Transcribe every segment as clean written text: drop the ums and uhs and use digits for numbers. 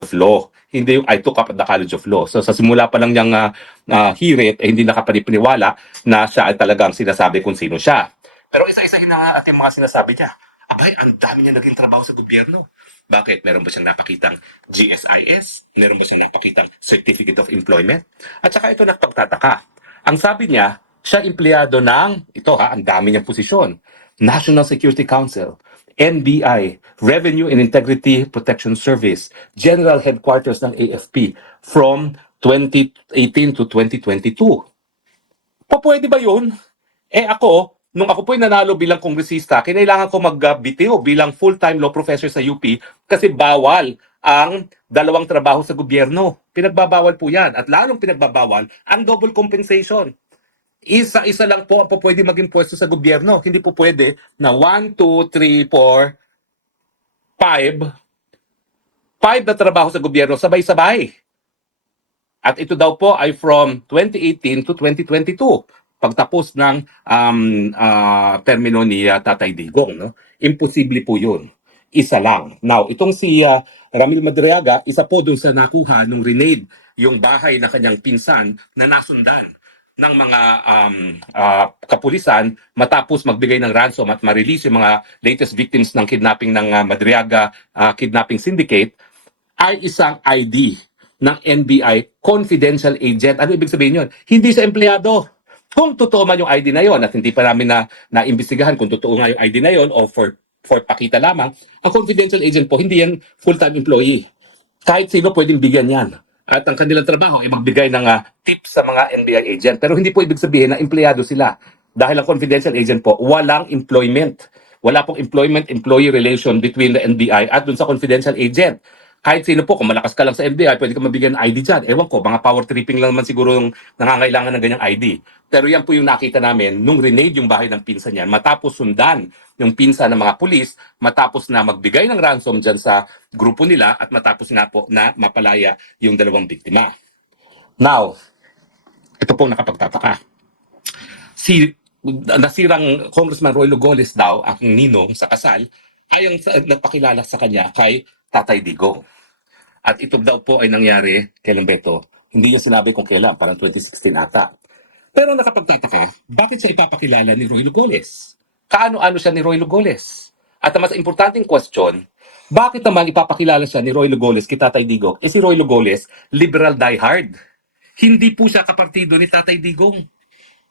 of Law, hindi yung I took up at the College of Law. So sa simula pa lang niyang hirit, hindi nakapanipaniwala na siya ay talagang sinasabi kung sino siya. Pero isa-isahin na nga ating mga sinasabi niya. Abay, ang dami niya naging trabaho sa gobyerno. Bakit? Meron ba siyang napakitang GSIS? Meron ba siyang napakitang Certificate of Employment? At saka ito nagpagtataka. Ang sabi niya, siya empleyado ng, ito ha, ang dami niyang posisyon, National Security Council, NBI, Revenue and Integrity Protection Service, General Headquarters ng AFP from 2018 to 2022. Pwede ba yun? Ako, nung ako po'y nanalo bilang kongresista, kinailangan ko magbitiw bilang full-time law professor sa UP kasi bawal ang dalawang trabaho sa gobyerno. Pinagbabawal po yan. At lalong pinagbabawal ang double compensation. Isa-isa lang po ang pwede maging pwesto sa gobyerno. Hindi po pwede na 1, 2, 3, 4, 5 na trabaho sa gobyerno sabay-sabay. At ito daw po ay from 2018 to 2022 pagtapos ng termino ni Tatay Digong. No? Imposible po yun. Isa lang. Now, itong si Ramil Madriaga, isa po doon sa nakuha nung renade yung bahay na kanyang pinsan na nasundan ng mga kapulisan matapos magbigay ng ransom at ma-release yung mga latest victims ng kidnapping ng Madriaga Kidnapping Syndicate ay isang ID ng NBI confidential agent. Ano ibig sabihin yun? Hindi siya empleyado. Kung totoo man yung ID na yon at hindi pa namin naimbestigahan kung totoo nga yung ID na yon o for pakita lamang, ang confidential agent po, hindi yan full-time employee. Kahit sino pwedeng bigyan yan. At ang kanilang trabaho ay magbigay ng tips sa mga NBI agent. Pero hindi po ibig sabihin na empleyado sila. Dahil ang confidential agent po, walang employment. Wala pong employment-employee relation between the NBI at dun sa confidential agent. Kahit sino po, kung malakas ka lang sa NBI, pwede ka mabigyan ng ID dyan. Ewan ko, mga power tripping lang naman siguro yung nangangailangan ng ganyang ID. Pero yan po yung nakita namin nung renade yung bahay ng pinsan niyan. Matapos sundan yung pinsan ng mga pulis, matapos na magbigay ng ransom dyan sa grupo nila, at matapos na po na mapalaya yung dalawang biktima. Now, ito pong nakapagtataka. Si nasirang Congressman Roy Lugoles daw, ang ninong sa kasal, ay ang nagpakilala sa kanya kay Tatay Digong. At ito daw po ay nangyari, kailan Beto? Hindi niya sinabi kung kailan, parang 2016 ata. Pero nakapagtataka, bakit siya ipapakilala ni Roy Lugoles? Kaano-ano siya ni Roy Lugoles? At ang mas importanteng question, bakit naman ipapakilala siya ni Roy Lugoles kay Tatay Digong? Si Roy Lugoles, liberal diehard. Hindi po siya kapartido ni Tatay Digong.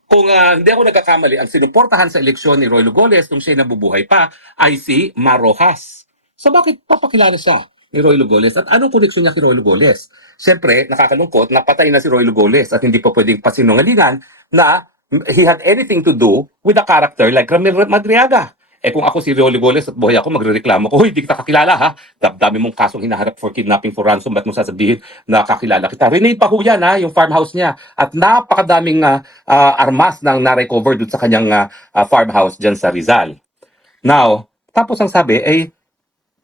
Kung hindi ako nagkakamali, ang sinuportahan sa eleksyon ni Roy Lugoles nung siya nabubuhay pa ay si Marojas. So bakit papakilala siya ni Roy Lugoles? At anong koneksyon niya kay Roy Lugoles? Siyempre, nakakalungkot, napatay na si Roy Lugoles at hindi pa pwedeng pasinungalingan na he had anything to do with a character like Ramil Madriaga. Kung ako si Roy Lugoles at buhay ako, magrereklamo ko, huy, di kita kakilala ha. Dami mong kasong hinaharap for kidnapping for ransom, ba't mo sasabihin na kakilala kita? Renade pa ho yan ha, yung farmhouse niya. At napakadaming armas nang na-recover dun sa kanyang farmhouse dyan sa Rizal. Now, tapos ang sabi ay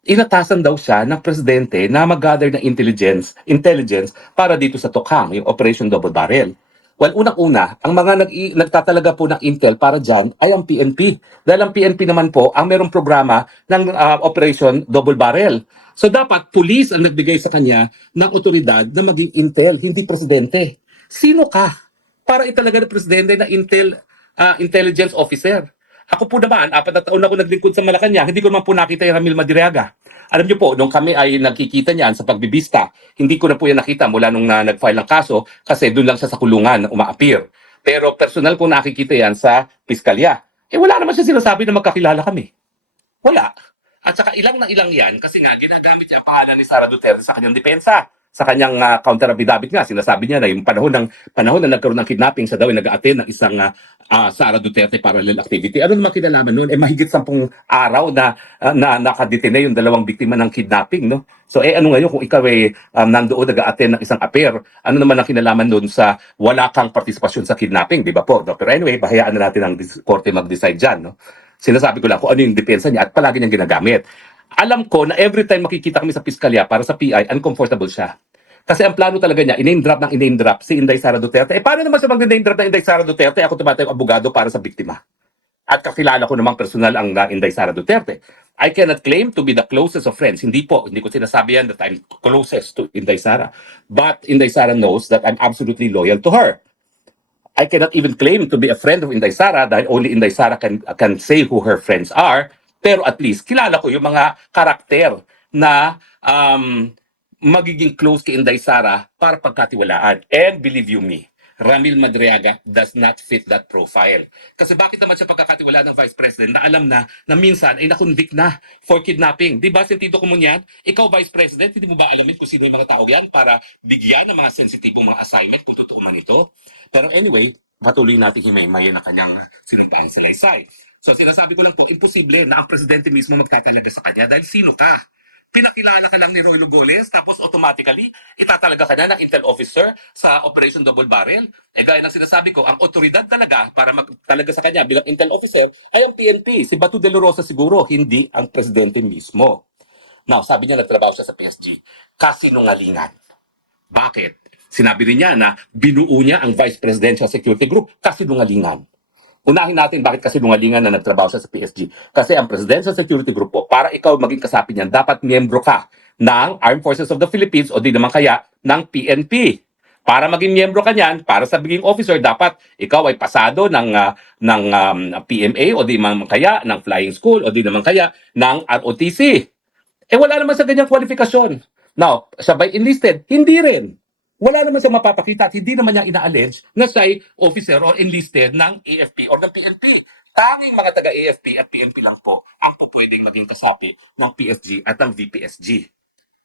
inatasan daw siya ng presidente na mag-gather ng intelligence para dito sa Tokhang, yung Operation Double Barrel. Well, unang-una, ang mga nagtatalaga po ng intel para dyan ay ang PNP. Dahil ang PNP naman po ang merong programa ng Operation Double Barrel. So dapat police ang nagbigay sa kanya ng otoridad na maging intel, hindi presidente. Sino ka para italaga ng presidente na intelligence officer? Ako po naman, 4 na taon ako naglingkod sa Malacanang, hindi ko naman po nakita yung Ramil Madriaga. Alam niyo po, nung kami ay nagkikita niyan sa pagbibista, hindi ko na po yan nakita mula nung nag-file ng kaso kasi doon lang siya sa kulungan umaapir. Pero personal ko nakikita yan sa piskalya. Wala naman siya sinasabi na magkakilala kami. Wala. At saka ilang na ilang yan kasi nga ginagamit niya ang pangalan ni Sara Duterte sa kanyang depensa. Sa kanyang counter affidavit nga, sinasabi niya na yung panahon na nagkaroon ng kidnapping, siya daw ay nag-attend ng isang Sara Duterte parallel activity. Ano naman kinalaman noon? Mahigit 10 araw na nakadetine yung dalawang biktima ng kidnapping, no? So ano ngayon kung ikaw ay nandoon nag-attend ng isang affair, ano naman ang kinalaman doon sa wala kang partisipasyon sa kidnapping, di ba po? No? Pero anyway, bahayaan na natin ang korte mag-decide dyan, no? Sinasabi ko lang kung ano yung depensa niya at palagi niyang ginagamit. Alam ko na every time makikita kami sa piskalya para sa PI, uncomfortable siya. Kasi ang plano talaga niya, in-name drop si Inday Sara Duterte. Paano naman siya mag-name drop ng Inday Sara Duterte? Ako tumatayong abogado para sa biktima. At kakilala ko namang personal ang Inday Sara Duterte. I cannot claim to be the closest of friends. Hindi po, hindi ko sinasabi yan that I'm closest to Inday Sara. But Inday Sara knows that I'm absolutely loyal to her. I cannot even claim to be a friend of Inday Sara dahil only Inday Sara can say who her friends are. Pero at least, kilala ko yung mga karakter na magiging close kay Inday Sara para pagkatiwalaan. And believe you me, Ramil Madriaga does not fit that profile. Kasi bakit naman siya pagkakatiwalaan ng Vice President na alam na minsan ay nakonvict na for kidnapping? Di ba, sentido ko mo yan? Ikaw, Vice President, hindi mo ba alamin kung sino yung mga tao yan para bigyan ng mga sensitibong mga assignment kung totoo man ito? Pero anyway, patuloy natin himay-himayin ang kanyang sinumpahang salaysay. So sinasabi ko lang po, imposible na ang presidente mismo magtatalaga sa kanya dahil sino ka? Pinakilala ka lang ni Roy Lugoles, tapos automatically, itatalaga ka na ng intel officer sa Operation Double Barrel. Gaya ng sinasabi ko, ang otoridad talaga para magtalaga sa kanya bilang intel officer ay ang PNP. Si Bato de la Rosa siguro, hindi ang presidente mismo. Now, sabi niya nagtrabaho siya sa PSG. Kasinungalingan. Bakit? Sinabi rin niya na binuo niya ang Vice Presidential Security Group. Kasinungalingan. Unahin natin bakit kasi nungalingan na nagtrabaho siya sa PSG. Kasi ang Presidential Security Group po, para ikaw maging kasapi niyan, dapat miyembro ka ng Armed Forces of the Philippines o di naman kaya ng PNP. Para maging miyembro ka niyan, para sa maging officer, dapat ikaw ay pasado ng PMA o di naman kaya ng flying school o di naman kaya ng ROTC. Wala naman sa ganyang kwalifikasyon. Now, siya ba'y enlisted? Hindi rin. Wala naman siyang mapapakita at hindi naman niya ina-allege na siya'y officer or enlisted ng AFP or ng PNP. Tanging mga taga-AFP at PNP lang po ang po pwedeng maging kasapi ng PSG at ng VPSG,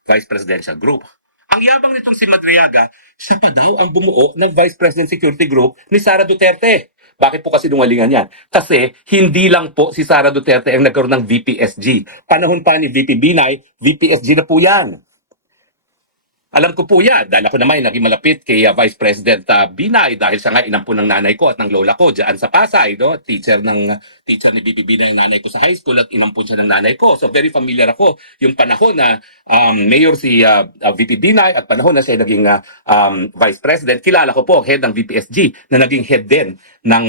Vice Presidential Group. Ang yabang nitong si Madriaga, siya pa daw ang bumuo ng Vice President Security Group ni Sara Duterte. Bakit po kasi nungalingan yan? Kasi hindi lang po si Sara Duterte ang nagkaroon ng VPSG. Panahon pa ni VP Binay, VPSG na po yan. Alam ko po yan, dahil ako naman ay naging malapit kay Vice President Binay dahil siya nga inampun ng nanay ko at ng lola ko dyan sa Pasay, no? Teacher ni Bibi Binay ang nanay ko sa high school at inampun siya ng nanay ko. So very familiar ako yung panahon na mayor si VP Binay at panahon na siya naging Vice President. Kilala ko po, head ng VPSG na naging head din ng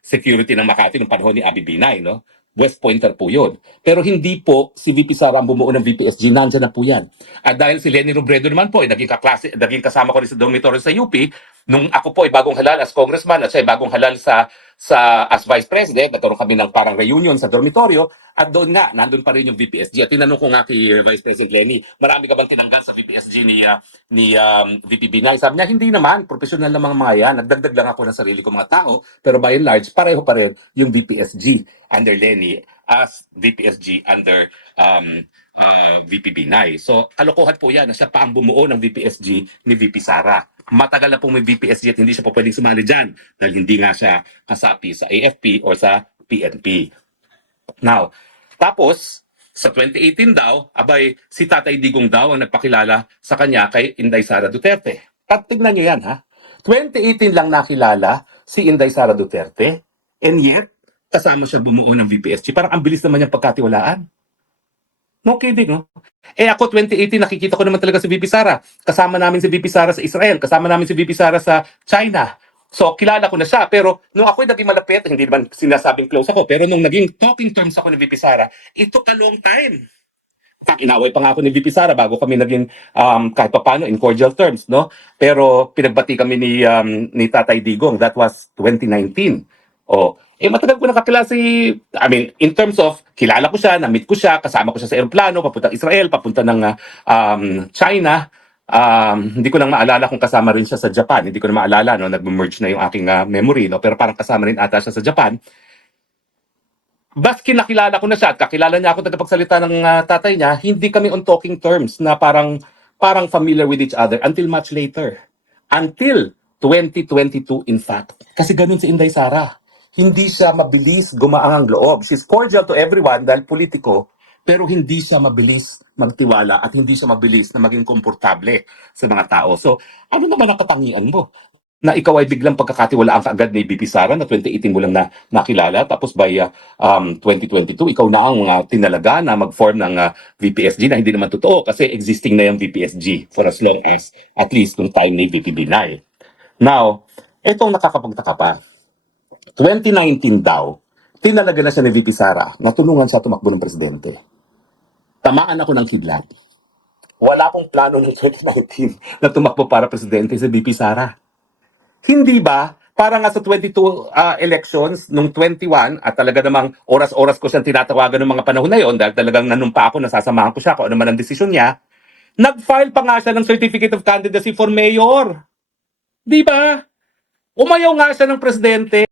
security ng Makati ng panahon ni Abi Binay, no? West Pointer po yun. Pero hindi po si VP Sara ang bumuo ng VPSG, nandyan na po yan. At dahil si Lenny Robredo naman po, naging kasama ko rin sa dormitory sa UP, nung ako po ay bagong halal as congressman at siya ay bagong halal as vice president, nagkaroon kami ng parang reunion sa dormitoryo, at doon nga, nandun pa rin yung VPSG. At tinanong ko nga kay Vice President Lenny, marami ka bang tinanggal sa VPSG ni VP Binay? Sabi niya, hindi naman, professional na mga yan. Nagdagdag lang ako ng sarili ko mga tao, pero by and large, pareho pa rin yung VPSG under Lenny as VPSG under VP Binay. So, kalokohan po yan na siya pa ang bumuo ng VPSG ni VP Sara. Matagal na pong may VPSG at hindi siya pa pwedeng sumali dyan dahil hindi nga siya kasapi sa AFP or sa PNP. Now, tapos, sa 2018 daw, abay, si Tatay Digong daw ang nagpakilala sa kanya kay Inday Sara Duterte. At tignan nyo yan, ha? 2018 lang nakilala si Inday Sara Duterte, and yet, kasama siya bumuo ng VPSG. Parang ang bilis naman niyang pagkatiwalaan. No kidding, no? Ako 2018 nakikita ko naman talaga si VP Sara. Kasama namin si VP Sara sa Israel, kasama namin si VP Sara sa China. So kilala ko na siya, pero nung ako'y naging malapit, hindi naman sinasabing close ako, pero nung naging talking terms ako ni VP Sara, it took a long time. Inaway pa nga ako ni VP Sara bago kami naging kahit pa paano in cordial terms, no? Pero pinagbati kami ni Tatay Digong. That was 2019. Matagal ko nakakilala I mean, in terms of, kilala ko siya, na-meet ko siya, kasama ko siya sa aeroplano, papunta Israel, papunta ng China. Hindi ko lang maalala kung kasama rin siya sa Japan. Hindi ko na maalala, no? Nag-merge na yung aking memory, no? Pero parang kasama rin ata siya sa Japan. Baski nakilala ko na siya at kakilala niya ako tagapagsalita ng tatay niya, hindi kami on talking terms na parang familiar with each other until much later. Until 2022 in fact. Kasi ganun si Inday Sara. Hindi siya mabilis gumaang ang loob. She's cordial to everyone dahil politiko, pero hindi siya mabilis magtiwala at hindi siya mabilis na maging komportable sa mga tao. So, ano naman ang katangian mo? Na ikaw ay biglang pagkakatiwalaan ka agad ni BP Sara na 2018 mo lang na nakilala, tapos by 2022 ikaw na ang tinalaga na mag-form ng VPSG na hindi naman totoo kasi existing na yung VPSG for as long as at least yung time ni VP Binay. Now, etong nakakapagtaka pa, 2019 daw, tinalaga na siya ni VP Sara, natulungan siya tumakbo ng presidente. Tamaan ako ng kidlat. Wala akong plano ng 2019 na tumakbo para presidente si VP Sara. Hindi ba? Para nga sa 22 elections, nung 21, at talaga namang oras-oras ko siyang tinatawagan ng mga panahon na yon dahil talagang nanumpa ako, nasasamahan ko siya kung ano man ang desisyon niya, nag-file pa nga siya ng Certificate of Candidacy for Mayor. Di ba? Umayaw nga siya ng presidente.